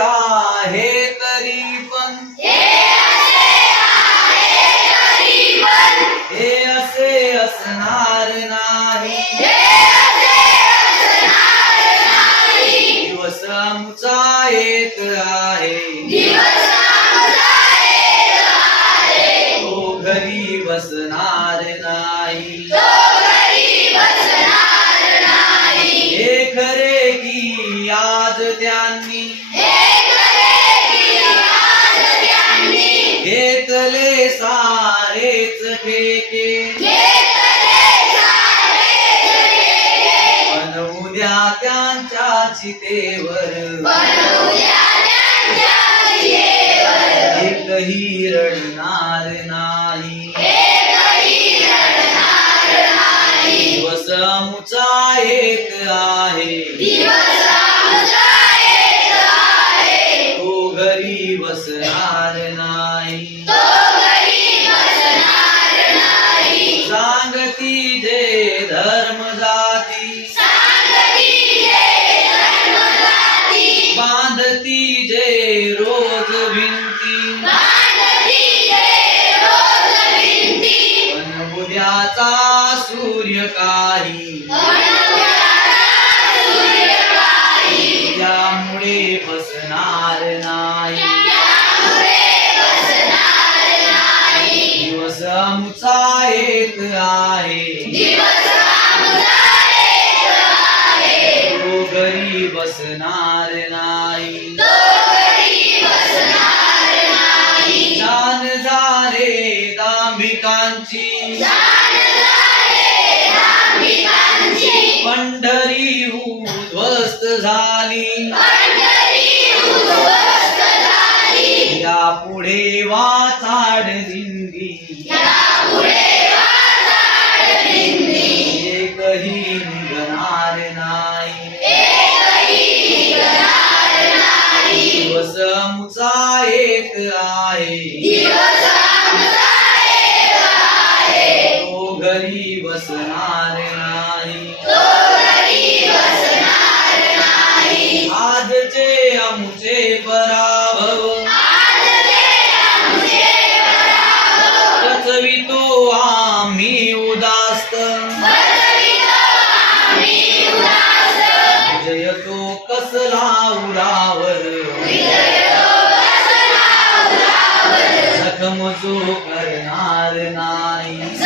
आहे तरी पण हे असे असणार नाही. दिवस आमचा एक आहे. तो घरी बसणार नाही. त्यांनी घेतले सारेच ठेके. पण उद्या त्यांच्या चितेवर एकही रडणार नाही. दिवस मुचा एक आ रोज भिंती. उद्याचा सूर्य काही. त्यामुळे बसणार नाही. दिवस आमचा एक आहे. तो घरी बसणार दांभिकांची पंढरी उद्ध्वस्त झाली. या पुढे वाचाड दिंडी. एकही निघणार नाही. दिवस आमचा एक आहे. बसणार नाही. आजचे आमचे पराभव. रचवितो आम्ही उदास्त. जयतो कसला उरावर. जखम जो करणार नाही.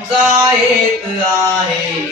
दिवस येत आहे.